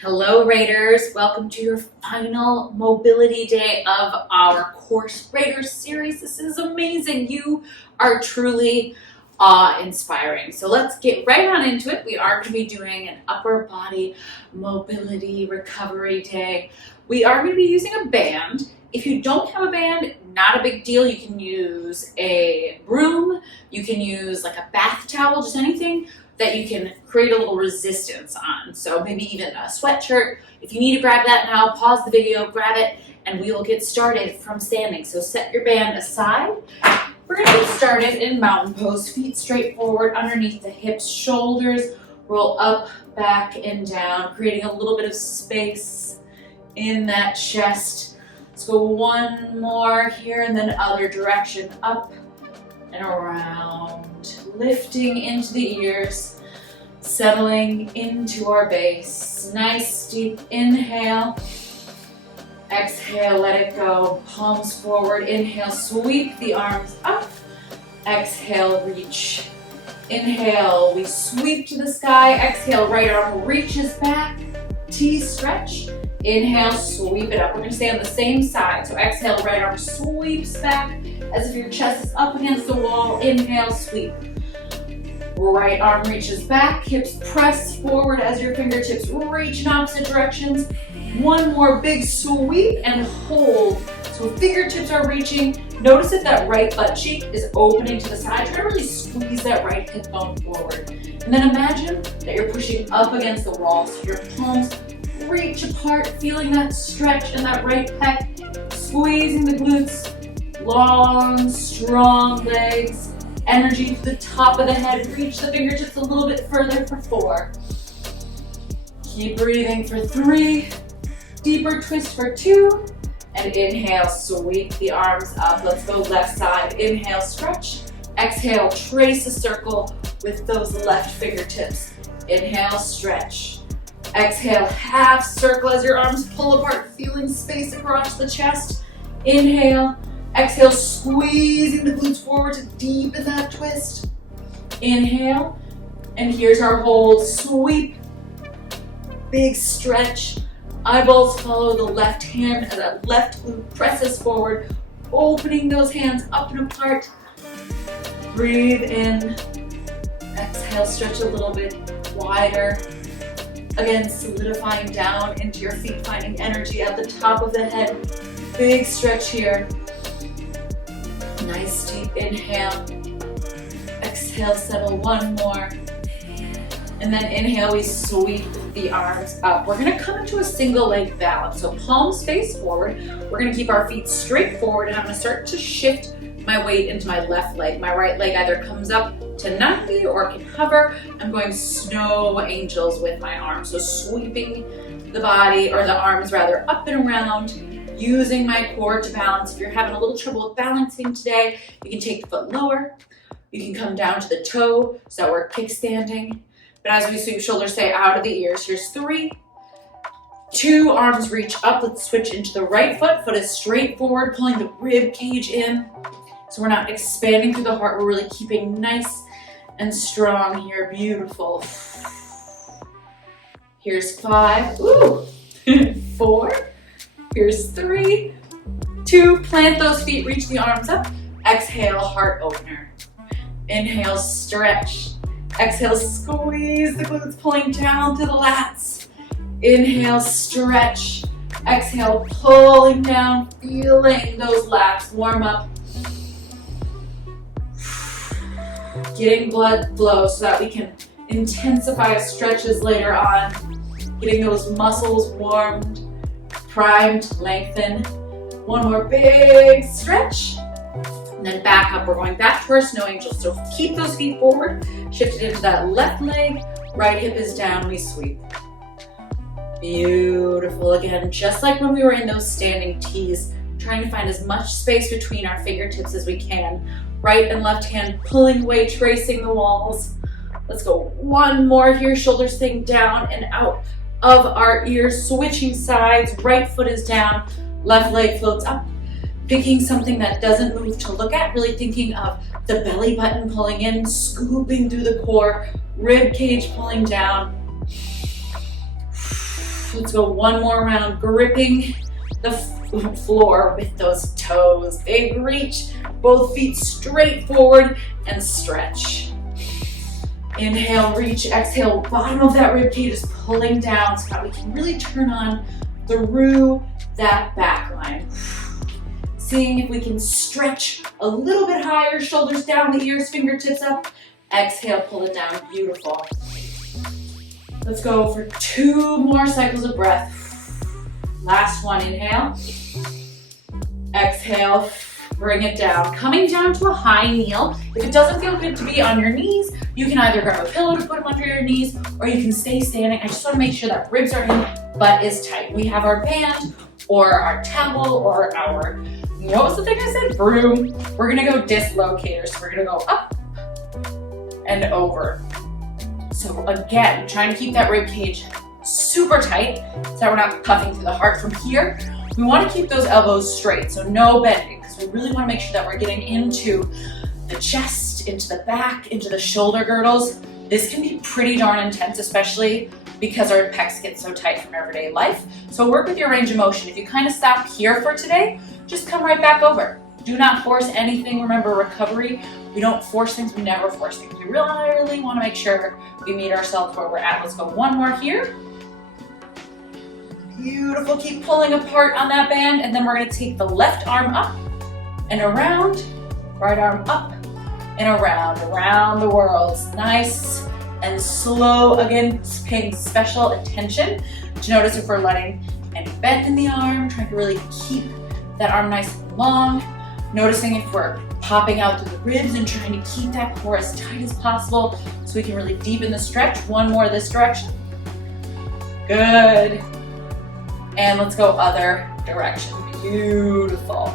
Hello Raiders, welcome to your final mobility day of our course Raiders series. This is amazing. You are truly awe-inspiring. So let's get right on into it. We are going to be doing an upper body mobility recovery day. We are going to be using a band. If you don't have a band, not a big deal. You can use a broom, you can use like a bath towel, just anything that you can create a little resistance on. So maybe even a sweatshirt. If you need to grab that now, pause the video, grab it, and we will get started from standing. So set your band aside. We're gonna get started in mountain pose, feet straight forward, underneath the hips, shoulders roll up, back, and down, creating a little bit of space in that chest. Let's go one more here and then other direction, up and around, lifting into the ears, settling into our base. Nice deep inhale, exhale, let it go, palms forward, inhale, sweep the arms up, exhale, reach. Inhale, we sweep to the sky, exhale, right arm reaches back, T stretch. Inhale, sweep it up. We're going to stay on the same side. So exhale, right arm sweeps back as if your chest is up against the wall. Inhale, sweep. Right arm reaches back, hips press forward as your fingertips reach in opposite directions. One more big sweep and hold. So fingertips are reaching. Notice if that right butt cheek is opening to the side. Try to really squeeze that right hip bone forward. And then imagine that you're pushing up against the wall. So your palms reach apart, feeling that stretch in that right pec, squeezing the glutes, long, strong legs, energy to the top of the head, reach the fingertips a little bit further for 4. Keep breathing for 3, deeper twist for 2, and inhale, sweep the arms up. Let's go left side, inhale, stretch, exhale, trace a circle with those left fingertips. Inhale, stretch. Exhale, half circle as your arms pull apart, feeling space across the chest. Inhale, exhale, squeezing the glutes forward to deepen that twist. Inhale, and here's our hold, sweep, big stretch. Eyeballs follow the left hand as that left glute presses forward, opening those hands up and apart. Breathe in, exhale, stretch a little bit wider. Again, solidifying down into your feet, finding energy at the top of the head. Big stretch here. Nice deep inhale. Exhale, settle one more. And then inhale, we sweep the arms up. We're gonna come into a single leg balance. So palms face forward. We're gonna keep our feet straight forward, and I'm gonna start to shift my weight into my left leg. My right leg either comes up to 90 or can hover. I'm going snow angels with my arms. So sweeping the body, or the arms rather, up and around, using my core to balance. If you're having a little trouble with balancing today, you can take the foot lower. You can come down to the toe, so that we're kickstanding. But as we sweep, shoulders stay out of the ears. Here's 3, 2, arms reach up. Let's switch into the right foot. Foot is straight forward, pulling the rib cage in. So we're not expanding through the heart. We're really keeping nice and strong here. Beautiful. Here's 5. Ooh. 4. Here's 3, 2. Plant those feet. Reach the arms up. Exhale, heart opener. Inhale, stretch. Exhale, squeeze the glutes, pulling down to the lats. Inhale, stretch. Exhale, pulling down, feeling those lats warm up. Getting blood flow so that we can intensify stretches later on. Getting those muscles warmed, primed, lengthen. One more big stretch. And then back up. We're going back to our snow angels. So keep those feet forward. Shift it into that left leg. Right hip is down. We sweep. Beautiful. Again, just like when we were in those standing T's, trying to find as much space between our fingertips as we can. Right and left hand pulling away, tracing the walls. Let's go one more here. Shoulders staying down and out of our ears. Switching sides. Right foot is down. Left leg floats up. Picking something that doesn't move to look at. Really thinking of the belly button pulling in, scooping through the core. Rib cage pulling down. Let's go one more round, gripping the floor with those toes. Big reach, both feet straight forward and stretch. Inhale, reach, exhale, bottom of that rib cage is pulling down so that we can really turn on through that back line. Seeing if we can stretch a little bit higher, shoulders down, the ears, fingertips up. Exhale, pull it down, beautiful. Let's go for 2 more cycles of breath. Last one, inhale. Exhale, bring it down. Coming down to a high kneel. If it doesn't feel good to be on your knees, you can either grab a pillow to put them under your knees, or you can stay standing. I just want to make sure that ribs are in, butt is tight. We have our band, or our towel, or our, what was the thing I said? Broom. We're gonna go dislocator. So we're gonna go up and over. So again, trying to keep that rib cage super tight so that we're not puffing through the heart from here. We want to keep those elbows straight, so no bending, because we really want to make sure that we're getting into the chest, into the back, into the shoulder girdles. This can be pretty darn intense, especially because our pecs get so tight from everyday life. So work with your range of motion. If you kind of stop here for today, just come right back over. Do not force anything. Remember, recovery, we don't force things, we never force things. We really want to make sure we meet ourselves where we're at. Let's go one more here. Beautiful, keep pulling apart on that band, and then we're gonna take the left arm up and around, right arm up and around the world. Nice and slow. Again, paying special attention to notice if we're letting any bend in the arm, trying to really keep that arm nice and long. Noticing if we're popping out through the ribs and trying to keep that core as tight as possible so we can really deepen the stretch. One more this direction. Good. And let's go other direction. Beautiful.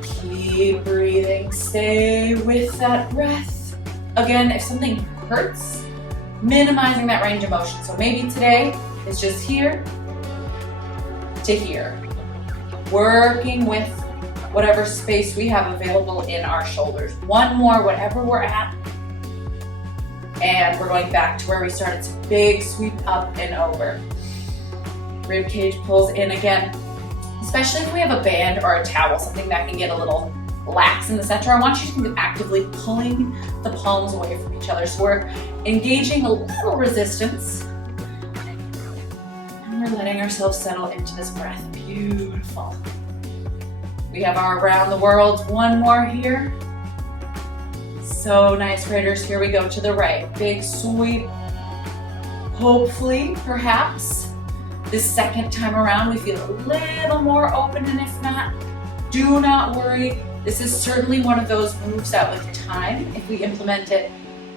Keep breathing. Stay with that breath. Again, if something hurts, minimizing that range of motion. So maybe today it's just here to here. Working with whatever space we have available in our shoulders. One more, whatever we're at. And we're going back to where we started. So big sweep up and over. Rib cage pulls in again, especially if we have a band or a towel, something that can get a little lax in the center. I want you to be actively pulling the palms away from each other. So we're engaging a little resistance, and we're letting ourselves settle into this breath. Beautiful. We have our around the world. One more here. So nice, Raiders. Here we go to the right. Big sweep. Hopefully, perhaps, this second time around, we feel a little more open, and if not, do not worry. This is certainly one of those moves that with time, if we implement it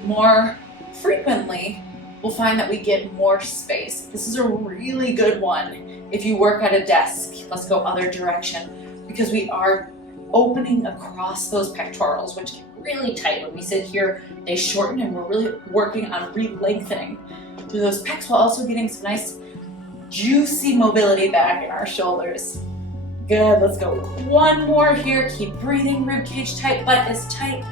more frequently, we'll find that we get more space. This is a really good one if you work at a desk. Let's go other direction, because we are opening across those pectorals, which get really tight. When we sit here, they shorten, and we're really working on re-lengthening through those pecs while also getting some nice juicy mobility back in our shoulders. Good, let's go one more here. Keep breathing, rib cage tight, butt is tight.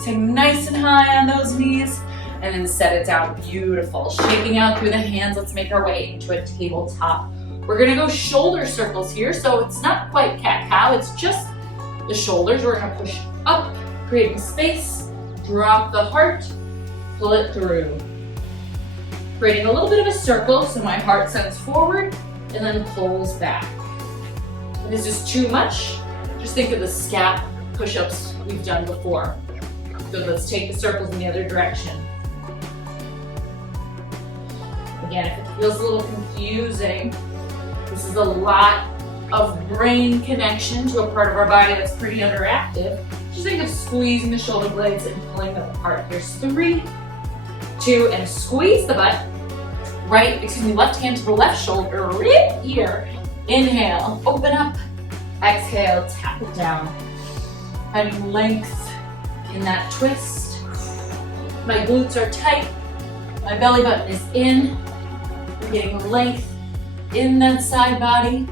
Stay nice and high on those knees, and then set it down. Beautiful. Shaking out through the hands. Let's make our way into a tabletop. We're gonna go shoulder circles here, so it's not quite cat-cow, it's just the shoulders. We're gonna push up, creating space, drop the heart, pull it through. Creating a little bit of a circle, so my heart sends forward and then pulls back. If this is too much, just think of the scap push-ups we've done before. So let's take the circles in the other direction. Again, if it feels a little confusing, this is a lot of brain connection to a part of our body that's pretty underactive. Just think of squeezing the shoulder blades and pulling them apart. Here's 3, 2, and squeeze the butt. Left hand to the left shoulder, right here. Inhale, open up. Exhale, tap it down. Finding length in that twist. My glutes are tight. My belly button is in. We're getting length in that side body.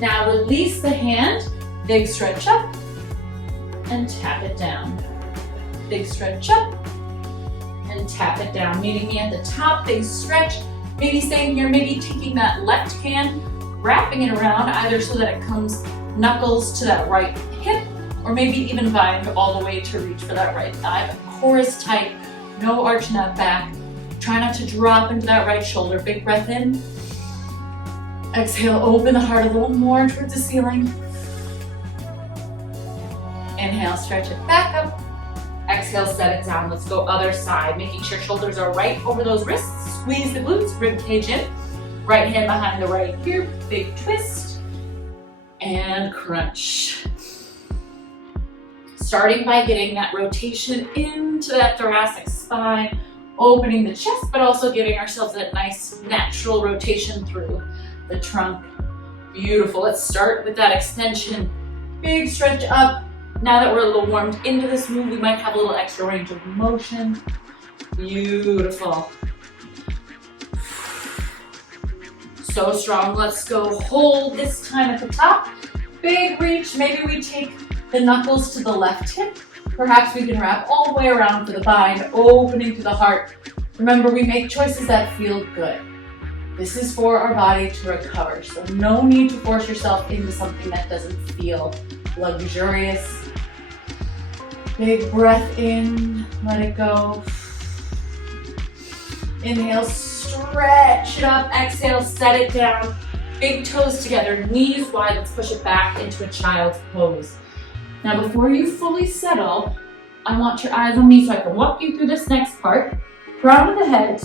Now release the hand. Big stretch up and tap it down. Big stretch up and tap it down. Meeting me at the top, big stretch, Maybe staying here, maybe taking that left hand, wrapping it around either so that it comes knuckles to that right hip, or maybe even bind all the way to reach for that right thigh. But core is tight, no arch in that back. Try not to drop into that right shoulder. Big breath in. Exhale, open the heart a little more towards the ceiling. Inhale, stretch it back up. Exhale, set it down. Let's go other side, making sure shoulders are right over those wrists. Squeeze the glutes, rib cage in. Right hand behind the right ear, big twist. And crunch. Starting by getting that rotation into that thoracic spine, opening the chest, but also giving ourselves that nice natural rotation through the trunk. Beautiful. Let's start with that extension. Big stretch up. Now that we're a little warmed into this move, we might have a little extra range of motion. Beautiful. So strong. Let's go. Hold this time at the top. Big reach. Maybe we take the knuckles to the left hip. Perhaps we can wrap all the way around for the bind, opening to the heart. Remember, we make choices that feel good. This is for our body to recover. So no need to force yourself into something that doesn't feel luxurious. Big breath in, let it go. Inhale, stretch it up. Exhale, set it down. Big toes together, knees wide. Let's push it back into a child's pose. Now, before you fully settle, I want your eyes on me so I can walk you through this next part. Crown of the head,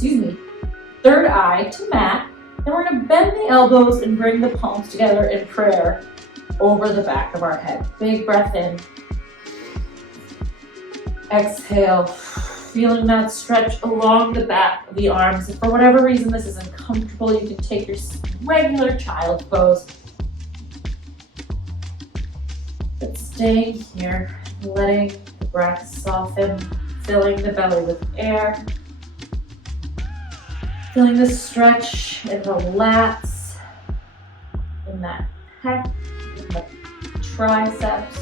third eye to mat. Then we're gonna bend the elbows and bring the palms together in prayer over the back of our head. Big breath in. Exhale, feeling that stretch along the back of the arms. If for whatever reason this is uncomfortable, you can take your regular child pose. But staying here, letting the breath soften, filling the belly with air. Feeling the stretch in the lats, in that pec, in the triceps.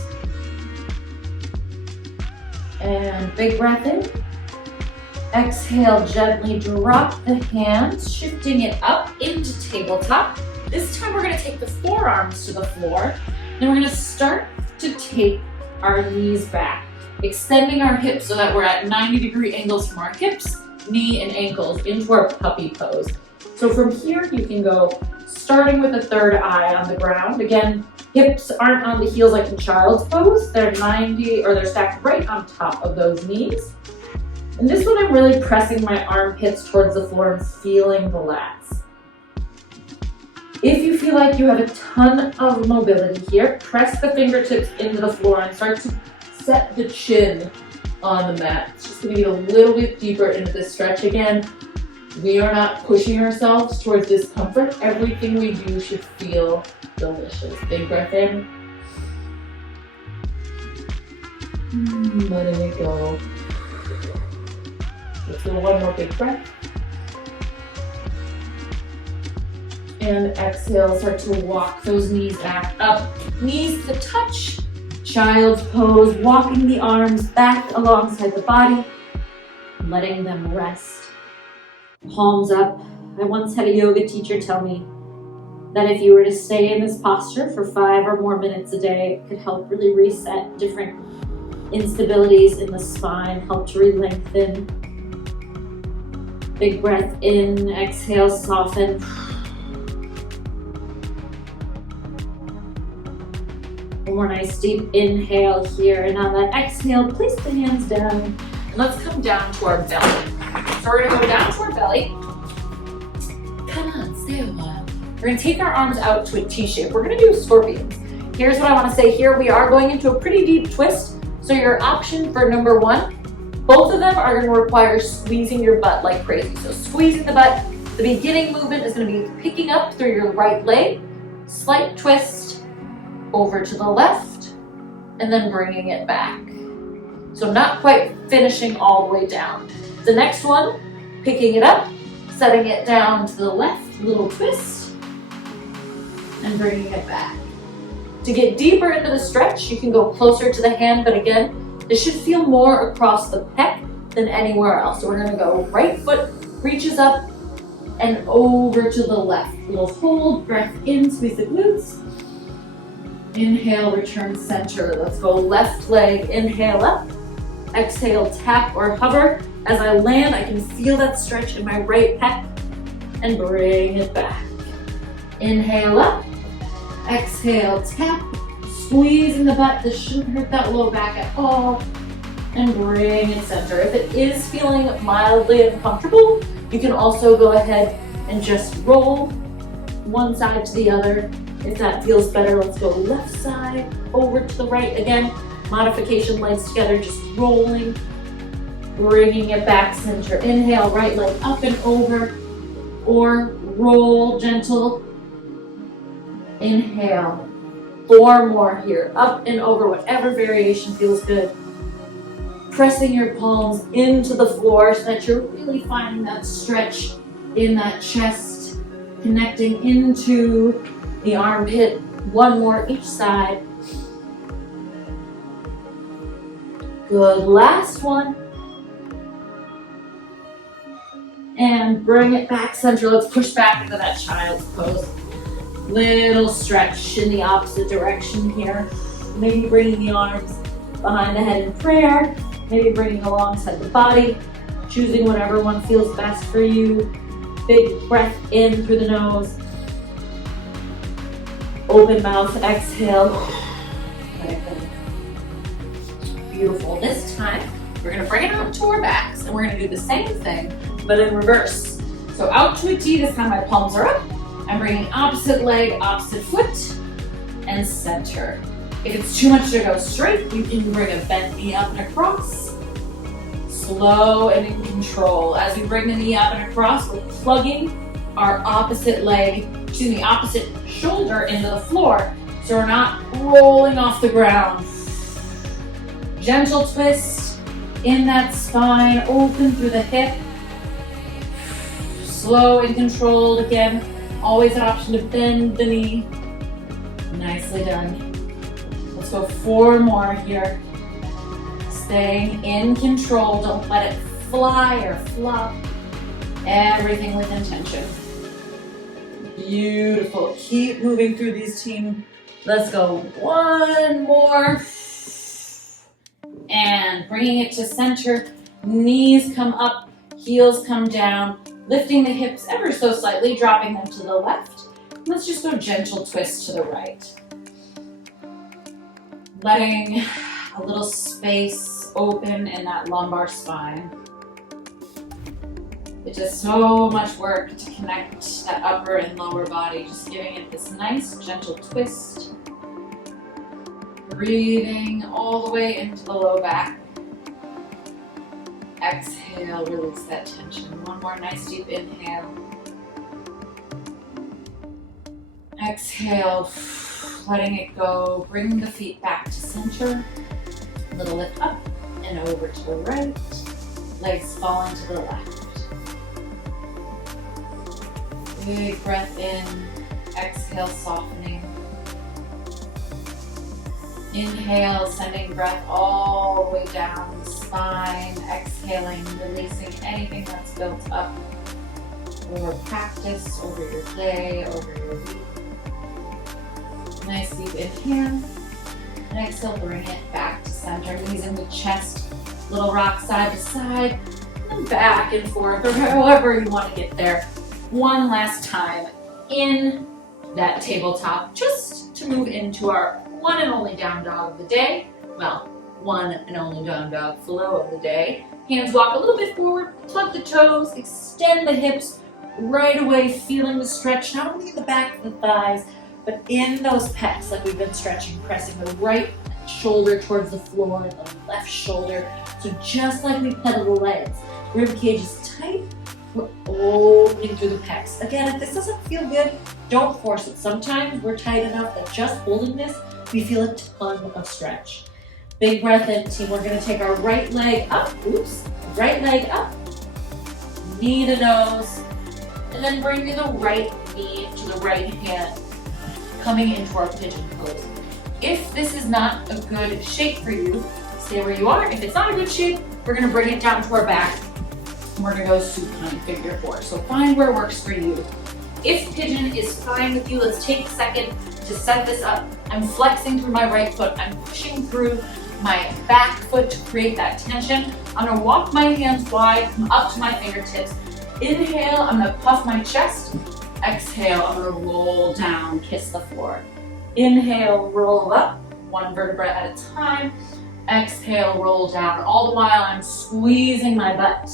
And big breath in. Exhale, gently drop the hands, shifting it up into tabletop. This time we're gonna take the forearms to the floor. Then we're gonna start to take our knees back, extending our hips so that we're at 90-degree angles from our hips, knee and ankles into our puppy pose. So from here you can go starting with a third eye on the ground. Again, hips aren't on the heels like in child's pose. They're 90 or they're stacked right on top of those knees. And this one I'm really pressing my armpits towards the floor and feeling the lats. If you feel like you have a ton of mobility here, press the fingertips into the floor and start to set the chin on the mat. It's just gonna get a little bit deeper into this stretch again. We are not pushing ourselves towards discomfort. Everything we do should feel delicious. Big breath in. Letting it go. Let's do one more big breath. And exhale, start to walk those knees back up. Knees to touch. Child's pose, walking the arms back alongside the body, letting them rest. Palms up. I once had a yoga teacher tell me that if you were to stay in this posture for 5 or more minutes a day, it could help really reset different instabilities in the spine, help to re-lengthen. Big breath in, exhale, soften. One more nice deep inhale here, and on that exhale, place the hands down, and let's come down to our belly. So we're gonna go down to our belly. Come on, stay a while. We're gonna take our arms out to a T shape. We're gonna do scorpions. Here's what I wanna say here. We are going into a pretty deep twist. So your option for number 1, both of them are gonna require squeezing your butt like crazy. So squeezing the butt, the beginning movement is gonna be picking up through your right leg, slight twist over to the left, and then bringing it back. So not quite finishing all the way down. The next one, picking it up, setting it down to the left, little twist, and bringing it back. To get deeper into the stretch, you can go closer to the hand, but again, this should feel more across the pec than anywhere else. So we're gonna go right foot reaches up, and over to the left. Little hold, breath in, squeeze the glutes. Inhale, return center. Let's go left leg, inhale up. Exhale, tap or hover. As I land, I can feel that stretch in my right pec and bring it back. Inhale up. Exhale, tap. Squeezing the butt. This shouldn't hurt that low back at all. And bring it center. If it is feeling mildly uncomfortable, you can also go ahead and just roll one side to the other. If that feels better, let's go left side, over to the right. Again, modification, legs together, just rolling, bringing it back center. Inhale, right leg up and over, or roll gentle. Inhale, 4 more here, up and over, whatever variation feels good. Pressing your palms into the floor so that you're really finding that stretch in that chest, connecting into the armpit. 1 more each side. Good, last one. And bring it back center. Let's push back into that child's pose. Little stretch in the opposite direction here. Maybe bringing the arms behind the head in prayer. Maybe bringing alongside the body. Choosing whatever one feels best for you. Big breath in through the nose. Open mouth, exhale. Beautiful. This time, we're gonna bring it out to our backs and we're gonna do the same thing, but in reverse. So out to a T, this time my palms are up. I'm bringing opposite leg, opposite foot, and center. If it's too much to go straight, you can bring a bent knee up and across. Slow and in control. As we bring the knee up and across, we're plugging our opposite shoulder into the floor, so we're not rolling off the ground. Gentle twist in that spine, open through the hip. Slow and controlled again. Always an option to bend the knee. Nicely done. Let's go 4 more here. Staying in control, don't let it fly or flop. Everything with intention. Beautiful. Keep moving through these, team. Let's go 1 more. And bringing it to center. Knees come up, heels come down. Lifting the hips ever so slightly, dropping them to the left. Let's just go gentle twist to the right. Letting a little space open in that lumbar spine. It does so much work to connect that upper and lower body, just giving it this nice gentle twist. Breathing all the way into the low back. Exhale, release that tension. 1 more nice deep inhale. Exhale, letting it go. Bring the feet back to center. A little lift up and over to the right. Legs falling to the left. Big breath in. Exhale, softening. Inhale, sending breath all the way down the spine. Exhaling, releasing anything that's built up over practice, over your day, over your week. Nice deep inhale. And exhale, bring it back to center. Knees into chest, little rock side to side, and back and forth, or however you want to get there. 1 last time in that tabletop, just to move into our 1 and only down dog of the day. Well, 1 and only down dog flow of the day. Hands walk a little bit forward, plug the toes, extend the hips right away, feeling the stretch, not only in the back of the thighs, but in those pecs like we've been stretching, pressing the right shoulder towards the floor, the left shoulder. So just like we pedal the legs, rib cage is tight, we're opening through the pecs. Again, if this doesn't feel good, don't force it. Sometimes we're tight enough that just holding this, we feel a ton of stretch. Big breath in, team. We're gonna take our right leg up, right leg up, knee to nose, and then bring the right knee to the right hand, coming into our pigeon pose. If this is not a good shape for you, stay where you are. If it's not a good shape, we're gonna bring it down to our back. and we're gonna go supine figure four. So find where works for you. If pigeon is fine with you, let's take a second to set this up. I'm flexing through my right foot. I'm pushing through my back foot to create that tension. I'm gonna walk my hands wide, come up to my fingertips. Inhale, I'm gonna puff my chest. Exhale, I'm gonna roll down, kiss the floor. Inhale, roll up, one vertebra at a time. Exhale, roll down. All the while I'm squeezing my butt.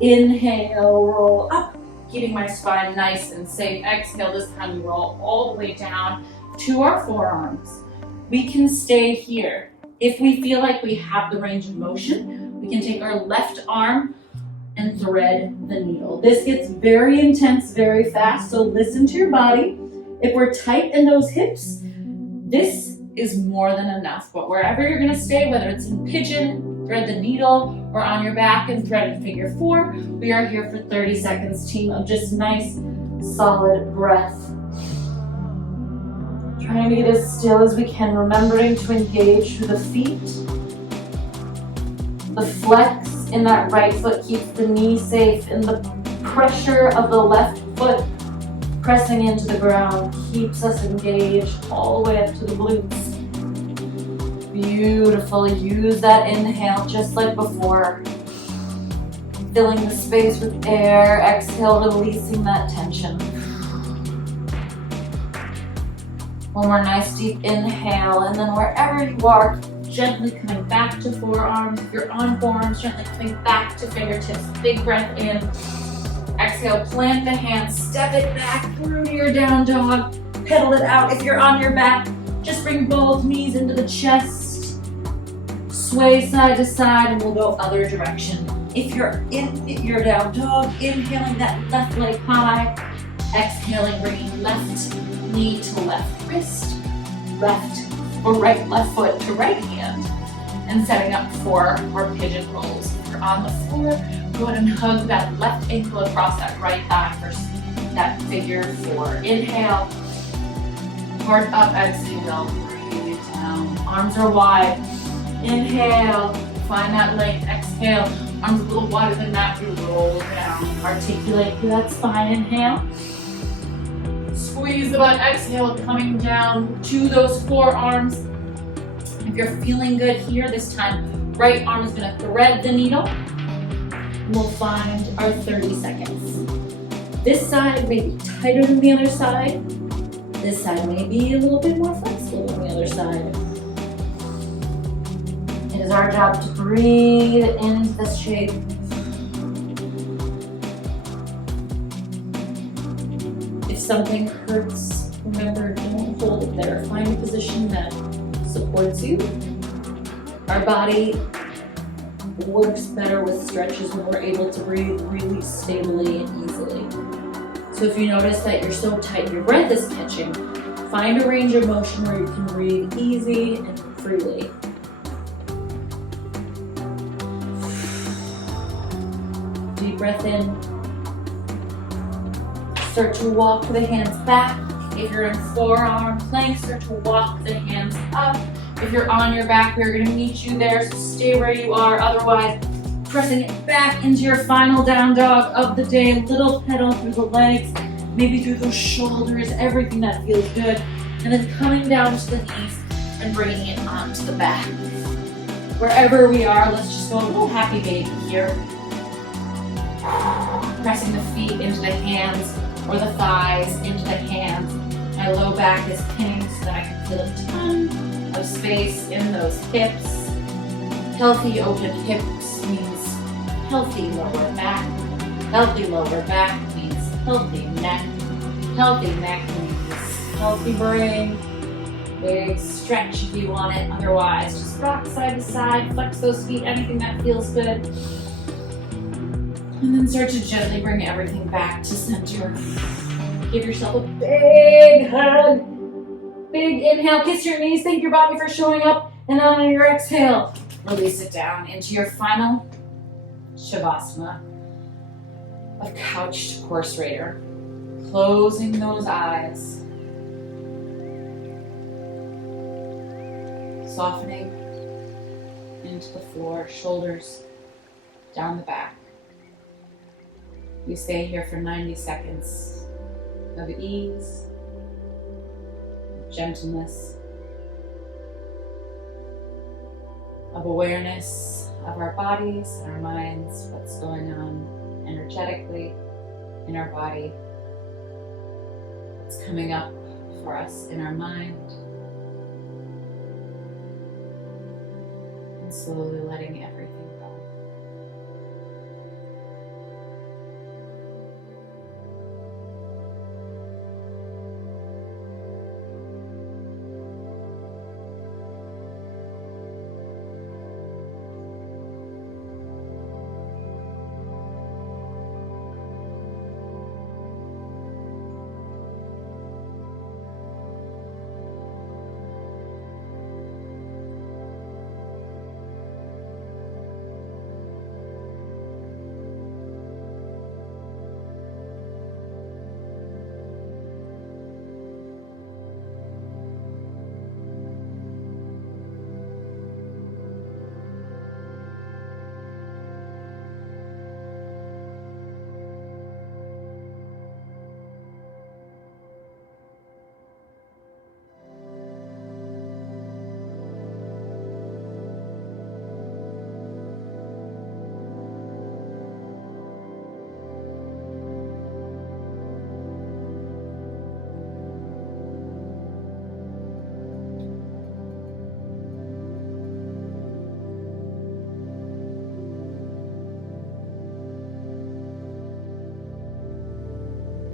Inhale, roll up, keeping my spine nice and safe. Exhale, this time we roll all the way down to our forearms. We can stay here. If we feel like we have the range of motion, we can take our left arm and thread the needle. This gets very intense very fast, so listen to your body. If we're tight in those hips, this is more than enough. But wherever you're gonna stay, whether it's in pigeon, thread the needle, or on your back and thread in figure four, we are here for 30 seconds, team, of just nice, solid breath. Trying to get as still as we can, remembering to engage through the feet. The flex in that right foot keeps the knee safe, and the pressure of the left foot pressing into the ground keeps us engaged all the way up to the glutes. Beautiful. Use that inhale just like before. Filling the space with air. Exhale, releasing that tension. One more nice deep inhale, and then wherever you are, gently coming back to forearms. If you're on forearms, gently coming back to fingertips. Big breath in. Exhale, plant the hands, step it back through to your down dog. Pedal it out. If you're on your back, just bring both knees into the chest. Sway side to side, and we'll go other direction. If you're in your down dog, inhaling that left leg high. Exhaling, bringing left knee to left wrist, left or right left foot to right hand, and setting up for our pigeon rolls. If you're on the floor, go ahead and hug that left ankle across that right thigh for that figure four. Inhale, heart up, exhale, breathe down. Arms are wide. Inhale, find that length. Exhale, arms a little wider than that. We roll down. Articulate through that spine. Inhale. Squeeze the butt, exhale, coming down to those forearms. If you're feeling good here, this time, right arm is gonna thread the needle. We'll find our 30 seconds. This side may be tighter than the other side. This side may be a little bit more flexible than the other side. It is our job to breathe into this shape. If something hurts, remember, don't hold it there. Find a position that supports you. Our body works better with stretches when we're able to breathe really stably and easily. So if you notice that you're so tight, your breath is catching, find a range of motion where you can breathe easy and freely. Deep breath in. Start to walk the hands back. If you're in forearm plank, start to walk the hands up. If you're on your back, we're going to meet you there, so stay where you are. Otherwise, pressing it back into your final down dog of the day. Little pedal through the legs, maybe through those shoulders, everything that feels good. And then coming down to the knees and bringing it onto the back. Wherever we are, let's just go a little happy baby here. Pressing the feet into the hands or the thighs into the hands. My low back is pinning so that I can feel a ton of space in those hips. Healthy open hips means healthy lower back. Healthy lower back means healthy neck. Healthy neck means healthy brain. Big stretch if you want it. Otherwise, just rock side to side, flex those feet, anything that feels good. And then start to gently bring everything back to center. Give yourself a big hug. Big inhale, kiss your knees, thank your body for showing up. And on your exhale, release it down into your final Shavasana of couched horse raider. Closing those eyes. Softening into the floor, shoulders down the back. We stay here for 90 seconds of ease, gentleness, of awareness of our bodies and our minds, what's going on energetically in our body, what's coming up for us in our mind, and slowly letting everything go.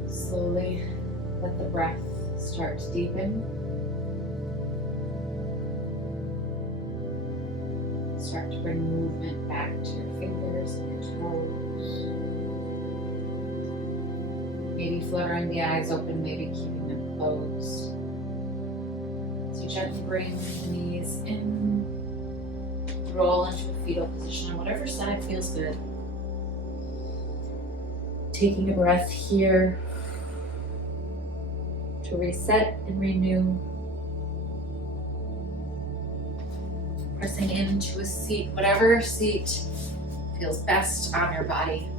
Slowly let the breath start to deepen. Start to bring movement back to your fingers and your toes. Maybe fluttering the eyes open, maybe keeping them closed. So gently bring the knees in. Roll into a fetal position on whatever side feels good. Taking a breath here to reset and renew. Pressing into a seat, whatever seat feels best on your body.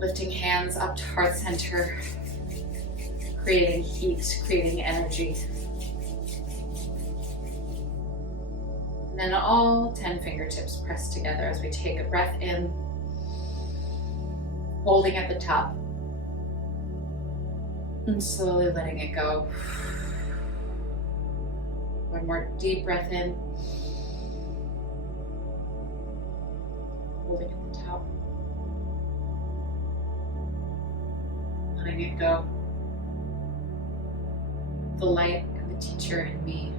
Lifting hands up to heart center, creating heat, creating energy. And then all 10 fingertips pressed together as we take a breath in, holding at the top, and slowly letting it go. One more deep breath in, holding at the top, letting it go. The light and the teacher in me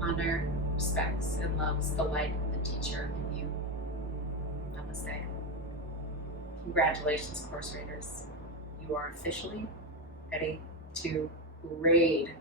honor, respects, and loves the light and the teacher in you. Namaste. Congratulations, course readers. You are officially ready to raid